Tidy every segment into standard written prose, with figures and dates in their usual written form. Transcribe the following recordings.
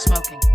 start smoking.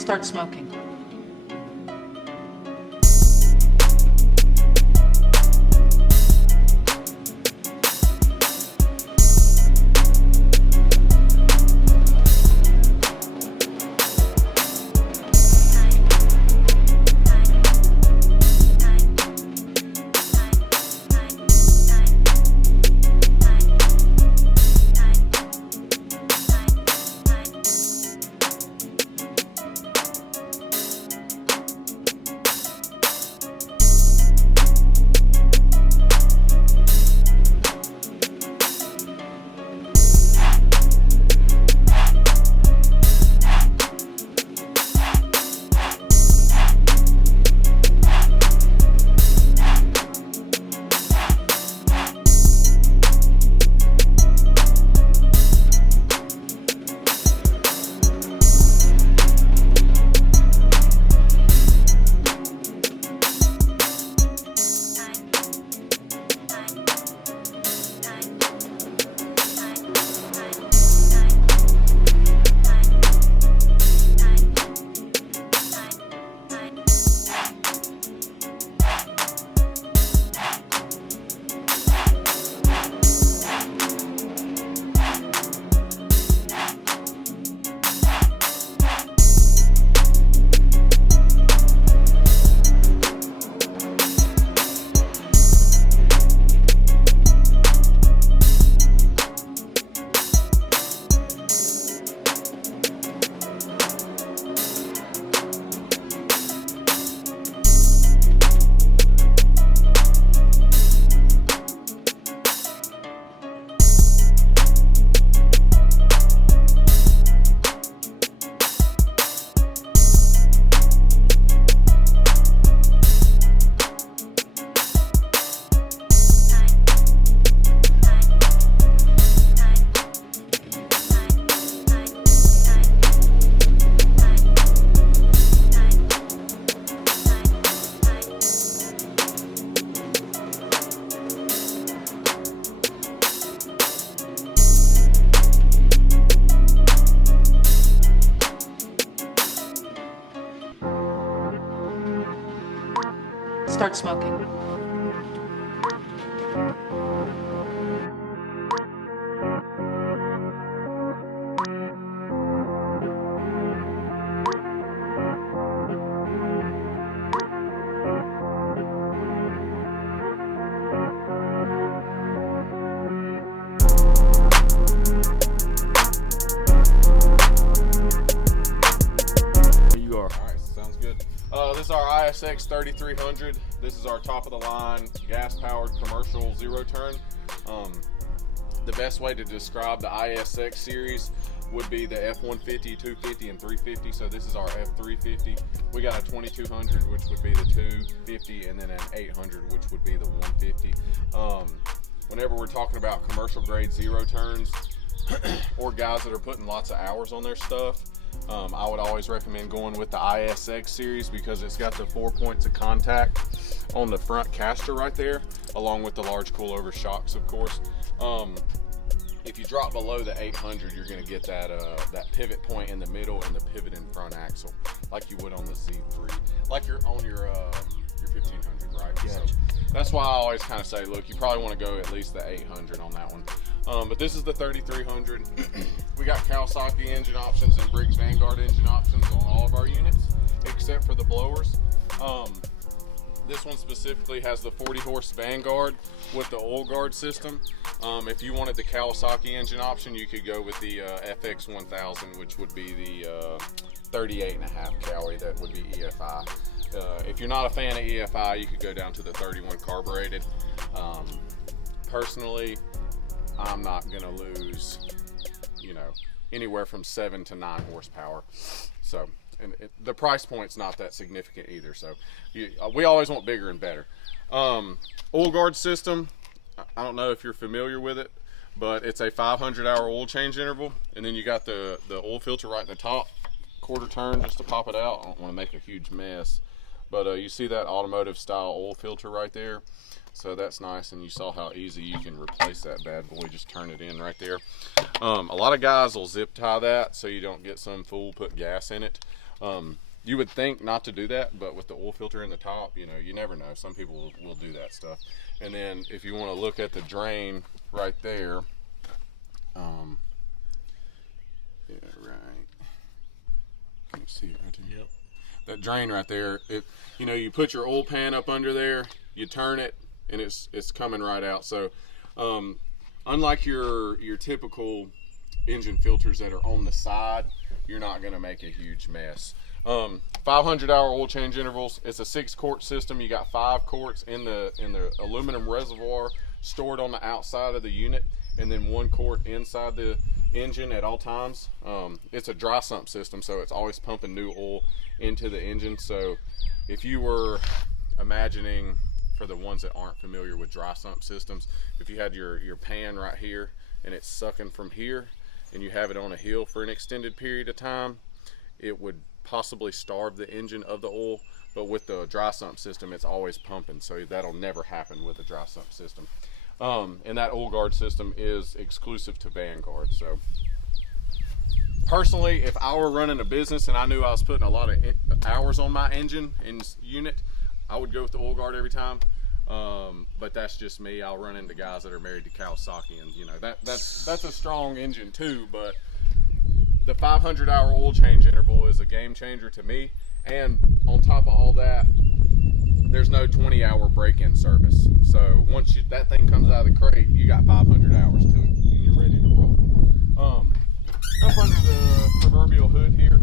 Start smoking. Start smoking. This is our ISX3300. This is our top of the line gas-powered commercial zero turn. The best way to describe the ISX series would be the F150, 250, and 350. So this is our F350. We got a 2200, which would be the 250, and then an 800, which would be the 150. Whenever we're talking about commercial grade zero turns or guys that are putting lots of hours on their stuff, I would always recommend going with the ISX series because it's got the 4 points of contact on the front caster right there, along with the large coilover shocks, of course. If you drop below the 800, you're going to get that that pivot point in the middle and the pivot in front axle, like you would on the Z3, like you're on your 1500, right? Gotcha. So that's why I always kind of say, look, you probably want to go at least the 800 on that one. But this is the 3300. We got Kawasaki engine options and Briggs Vanguard engine options on all of our units, except for the blowers. This one specifically has the 40 horse Vanguard with the oil guard system. If you wanted the Kawasaki engine option, you could go with the FX 1000, which would be the 38.5 Cowie. That would be EFI. If you're not a fan of EFI, you could go down to the 31 carbureted. Personally, I'm not gonna lose, anywhere from 7 to 9 horsepower. So, and the price point's not that significant either. So, we always want bigger and better. Oil guard system. I don't know if you're familiar with it, but it's a 500-hour oil change interval, and then you got the oil filter right in the top, quarter turn just to pop it out. I don't want to make a huge mess, but you see that automotive style oil filter right there. So that's nice, and you saw how easy you can replace that bad boy. Just turn it in right there. A lot of guys will zip tie that so you don't get some fool put gas in it. You would think not to do that, but with the oil filter in the top, you know, you never know. Some people will do that stuff. And then if you want to look at the drain right there, yeah, right. Can you see it right there? Yep. That drain right there, you know, you put your oil pan up under there, you turn it, and it's coming right out. So unlike your typical engine filters that are on the side, you're not going to make a huge mess. 500-hour oil change intervals. It's a 6-quart system. You got 5 quarts in the aluminum reservoir stored on the outside of the unit, and then 1 quart inside the engine at all times. It's a dry sump system, so it's always pumping new oil into the engine. So if you were imagining, for the ones that aren't familiar with dry sump systems, if you had your pan right here and it's sucking from here and you have it on a hill for an extended period of time, it would possibly starve the engine of the oil. But with the dry sump system, it's always pumping, so that'll never happen with a dry sump system. And that oil guard system is exclusive to Vanguard. So personally, if I were running a business and I knew I was putting a lot of hours on my engine and unit, I would go with the oil guard every time. But that's just me. I'll run into guys that are married to Kawasaki, and you know, that's a strong engine too. But the 500-hour oil change interval is a game changer to me. And on top of all that, there's no 20-hour break-in service. So once that thing comes out of the crate, you got 500 hours to it, and you're ready to roll. Up under the proverbial hood here,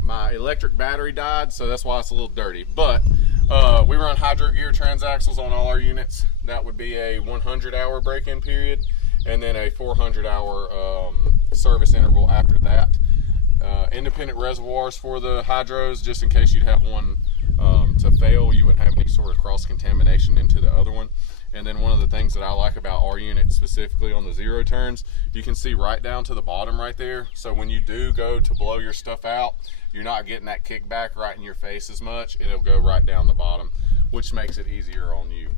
my electric battery died, so that's why it's a little dirty. But we run hydro gear transaxles on all our units. That would be a 100-hour break-in period, and then a 400-hour service interval after that. Independent reservoirs for the hydros, just in case you'd have one to fail, you wouldn't have any sort of cross-contamination into the other one. And then one of the things that I like about our unit, specifically on the zero turns, you can see right down to the bottom right there. So when you do go to blow your stuff out, you're not getting that kickback right in your face as much. It'll go right down the bottom, which makes it easier on you.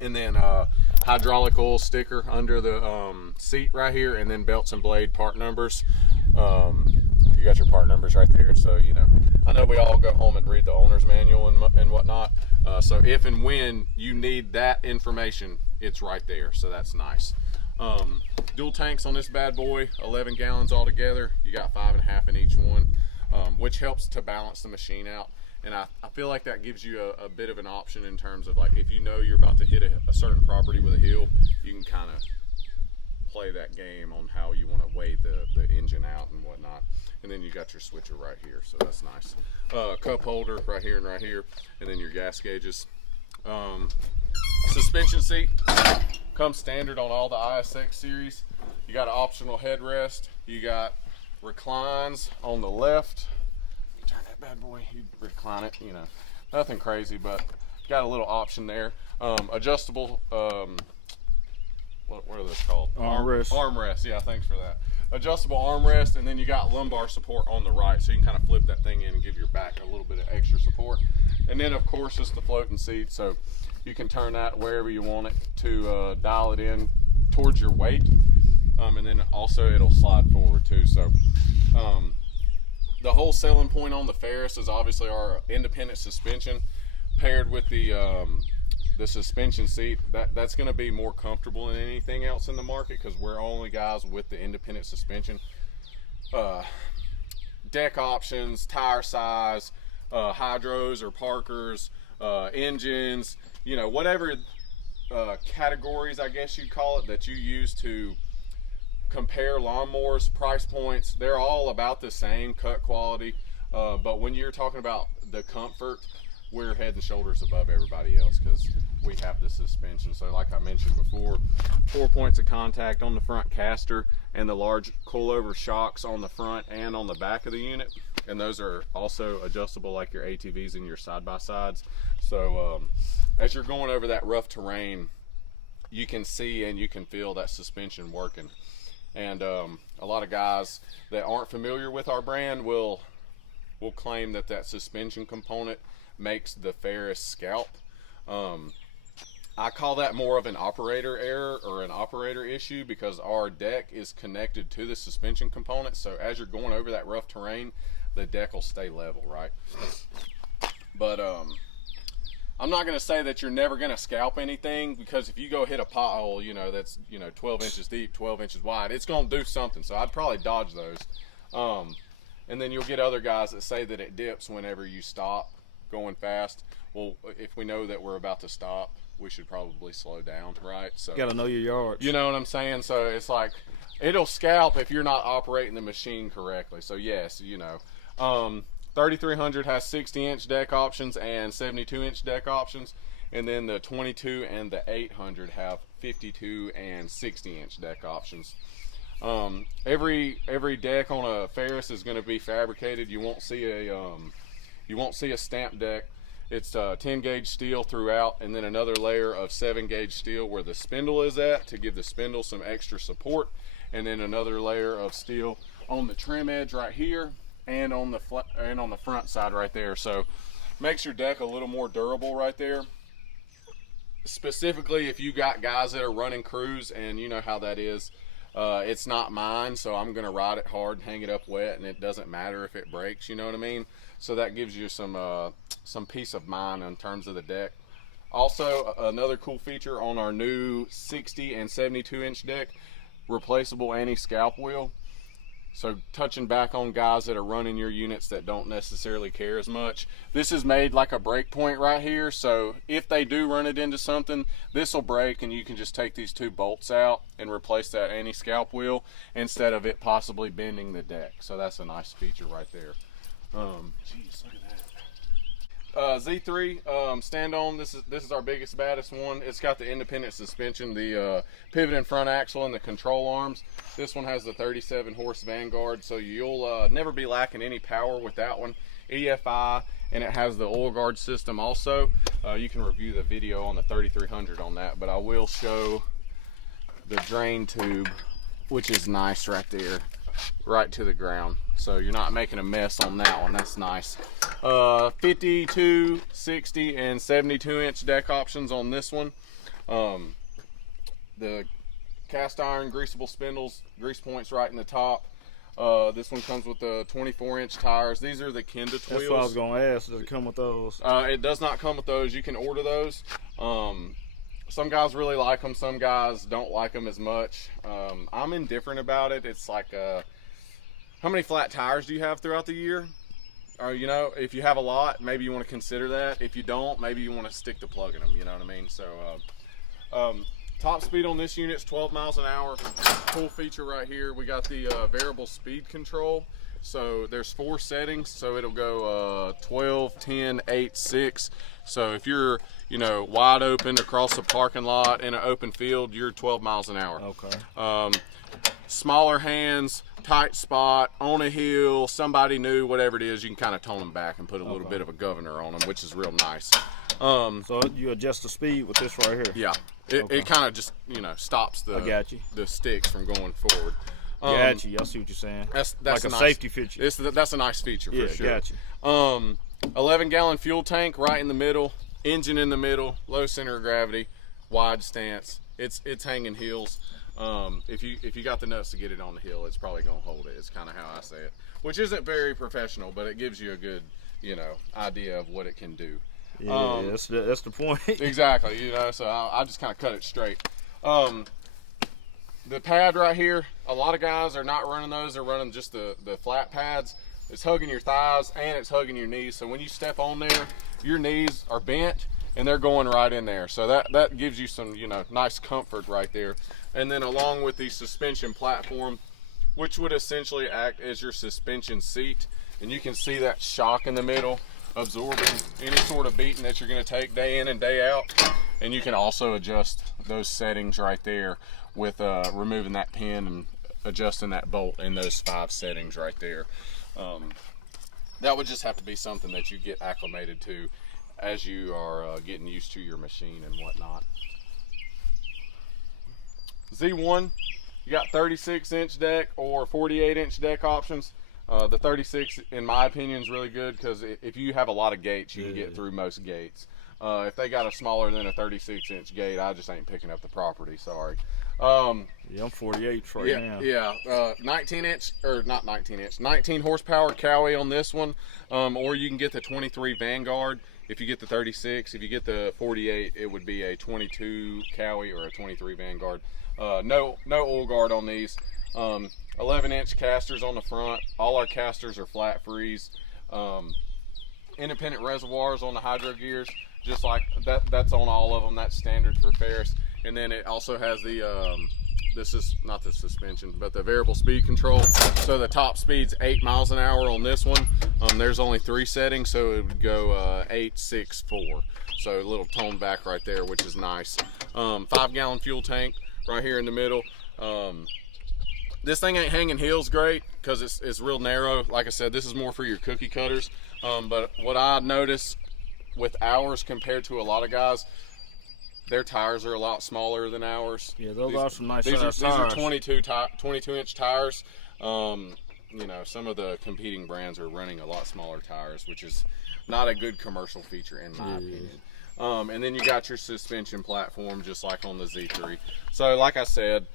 And then hydraulic oil sticker under the seat right here, and then belts and blade part numbers. You got your part numbers right there, so you know. I know we all go home and read the owner's manual and whatnot. So if and when you need that information, it's right there. So that's nice. Dual tanks on this bad boy, 11 gallons altogether. You got 5.5 in each one, which helps to balance the machine out. And I feel like that gives you a bit of an option in terms of, like, if you know you're about to hit a certain property with a hill, you can kind of play that game on how you want to weigh the engine out and whatnot. And then you got your switcher right here, so that's nice. Cup holder right here, and then your gas gauges. Suspension seat comes standard on all the ISX series. You got an optional headrest. You got reclines on the left. Turn that bad boy, you recline it, you know, nothing crazy, but got a little option there. Adjustable, what are those called? Armrest. Armrest, yeah, thanks for that. Adjustable armrest, and then you got lumbar support on the right, so you can kind of flip that thing in and give your back a little bit of extra support. And then of course it's the floating seat, so you can turn that wherever you want it to dial it in towards your weight, and then also it'll slide forward too. So the whole selling point on the Ferris is obviously our independent suspension paired with the suspension seat. That's going to be more comfortable than anything else in the market, because we're only guys with the independent suspension. Deck options, tire size, hydros or parkers, engines, you know, whatever categories I guess you'd call it that you use to compare lawnmowers, price points, they're all about the same cut quality, but when you're talking about the comfort, we're head and shoulders above everybody else because we have the suspension. So like I mentioned before, 4 points of contact on the front caster and the large coilover shocks on the front and on the back of the unit, and those are also adjustable like your ATVs and your side-by-sides. So as you're going over that rough terrain, you can see and you can feel that suspension working. And a lot of guys that aren't familiar with our brand will claim that suspension component makes the Ferris scalp. I call that more of an operator error or an operator issue, because our deck is connected to the suspension component. So as you're going over that rough terrain, the deck will stay level, right? But I'm not going to say that you're never going to scalp anything, because if you go hit a pothole, you know, that's, you know, 12 inches deep, 12 inches wide, it's going to do something. So I'd probably dodge those. And then you'll get other guys that say that it dips whenever you stop going fast. Well, if we know that we're about to stop, we should probably slow down, right? So You got to know your yards. you know what I'm saying? So it's like, it'll scalp if you're not operating the machine correctly. So yes, you know. 3300 has 60-inch deck options and 72-inch deck options, and then the 22 and the 800 have 52 and 60-inch deck options. Every deck on a Ferris is going to be fabricated. You won't see a stamped deck. It's 10 gauge steel throughout, and then another layer of 7 gauge steel where the spindle is at to give the spindle some extra support, and then another layer of steel on the trim edge right here, and on the front side right there. So makes your deck a little more durable right there. Specifically if you got guys that are running crews, and you know how that is. It's not mine, so I'm gonna ride it hard and hang it up wet, and it doesn't matter if it breaks, you know what I mean? So that gives you some peace of mind in terms of the deck. Also, another cool feature on our new 60 and 72-inch deck, replaceable anti-scalp wheel. So touching back on guys that are running your units that don't necessarily care as much, this is made like a break point right here. So if they do run it into something, this will break, and you can just take these 2 bolts out and replace that anti-scalp wheel instead of it possibly bending the deck. So that's a nice feature right there. Geez, look at that. Z3 stand on. This is our biggest, baddest one. It's got the independent suspension, the pivot and front axle, and the control arms. This one has the 37 horse Vanguard, so you'll never be lacking any power with that one. EFI, and it has the oil guard system also. You can review the video on the 3300 on that, but I will show the drain tube, which is nice right there, right to the ground. So you're not making a mess on that one. That's nice. 52, 60, and 72-inch deck options on this one. The cast iron greasable spindles, grease points right in the top. This one comes with the 24-inch tires. These are the Kenda wheels. That's what I was going to ask. Does it come with those? It does not come with those. You can order those. Some guys really like them. Some guys don't like them as much. I'm indifferent about it. It's like, how many flat tires do you have throughout the year? Or, you know, if you have a lot, maybe you want to consider that. If you don't, maybe you want to stick to plugging them, you know what I mean? So, top speed on this unit is 12 miles an hour. Cool feature right here. We got the variable speed control. So there's 4 settings. So it'll go 12, 10, 8, 6. So if you're, you know, wide open across a parking lot in an open field, you're 12 miles an hour. Okay. Smaller hands, tight spot, on a hill, somebody new, whatever it is, you can kind of tone them back and put a little bit of a governor on them, which is real nice. So you adjust the speed with this right here? Yeah. It kind of just, you know, stops I got you. the sticks from going forward. Got you. I see what you're saying. That's like a nice, safety feature. That's a nice feature for sure. Got you. 11-gallon fuel tank right in the middle, engine in the middle, low center of gravity, wide stance. It's hanging hills. If you got the nuts to get it on the hill, it's probably gonna hold it. It's kind of how I say it, which isn't very professional, but it gives you a good, you know, idea of what it can do. Yeah, that's the point. Exactly. You know, so I just kind of cut it straight. The pad right here, a lot of guys are not running those. They're running just the flat pads. It's hugging your thighs and it's hugging your knees. So when you step on there, your knees are bent and they're going right in there. So that gives you some, you know, nice comfort right there. And then along with the suspension platform, which would essentially act as your suspension seat. And you can see that shock in the middle, absorbing any sort of beating that you're going to take day in and day out. And you can also adjust those settings right there with removing that pin and adjusting that bolt in those 5 settings right there. That would just have to be something that you get acclimated to as you are getting used to your machine and whatnot. Z1, you got 36-inch deck or 48-inch deck options. The 36, in my opinion, is really good because if you have a lot of gates, you can get through most gates. If they got a smaller than a 36-inch gate, I just ain't picking up the property. Sorry. Yeah, I'm 48 right now. Yeah, 19 horsepower Cowie on this one, or you can get the 23 Vanguard. If you get the 36, if you get the 48, it would be a 22 Cowie or a 23 Vanguard. No oil guard on these. 11-inch casters on the front. All our casters are flat freeze. Independent reservoirs on the hydro gears, just like that. That's on all of them. That's standard for Ferris. And then it also has the this is not the suspension, but the variable speed control. So the top speed's 8 miles an hour on this one. There's only 3 settings, so it would go 8, 6, 4. So a little tone back right there, which is nice. 5-gallon fuel tank right here in the middle. This thing ain't hanging heels great because it's real narrow. Like I said, this is more for your cookie cutters. But what I noticed with ours compared to a lot of guys, their tires are a lot smaller than ours. Yeah, those are some nice tires. These are 22-inch tires. You know, some of the competing brands are running a lot smaller tires, which is not a good commercial feature in my opinion. And then you got your suspension platform just like on the Z3. So like I said,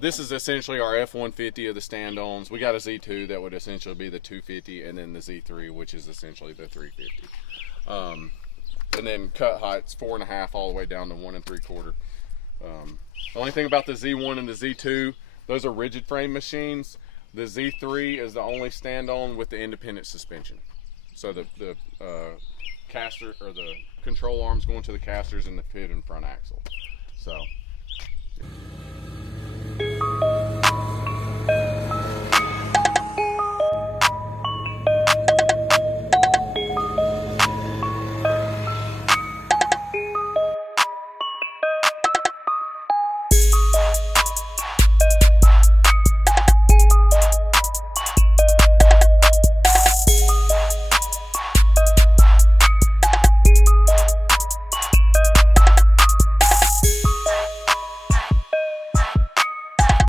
this is essentially our F-150 of the stand-ons. We got a Z2 that would essentially be the 250, and then the Z3, which is essentially the 350. And then cut height's 4.5 all the way down to 1 3/4. The only thing about the Z1 and the Z2, those are rigid frame machines. The Z3 is the only stand-on with the independent suspension. So the caster or the control arms going to the casters and the pit and front axle. So. Yeah.